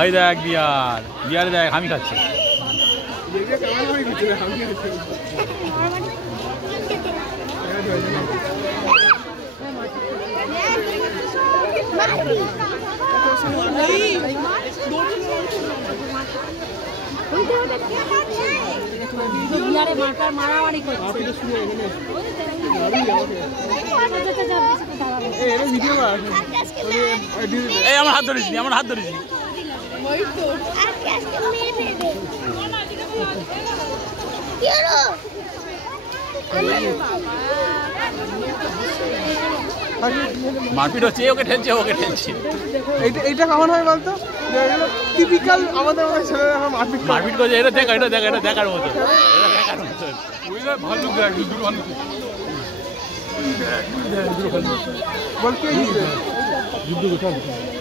এই দেখ বিয়ার, বিয়ারে দেখ আমি খাচ্ছে। এই আমার হাত ধরেছি, আমার হাত ধরেছি। মারপিট হচ্ছে, ওকে ঠেলছে, ওকে ঠেলছে। এইটা কেমন হয় বলতো? টিপিক্যাল আমাদের ছেলেরা মারপিট করছে। এটা দেখ, এটা দেখ, এটা দেখার মতো, এটা দেখার মতো। ভালো দেখ, বল কে যুদ্ধ কোথায়?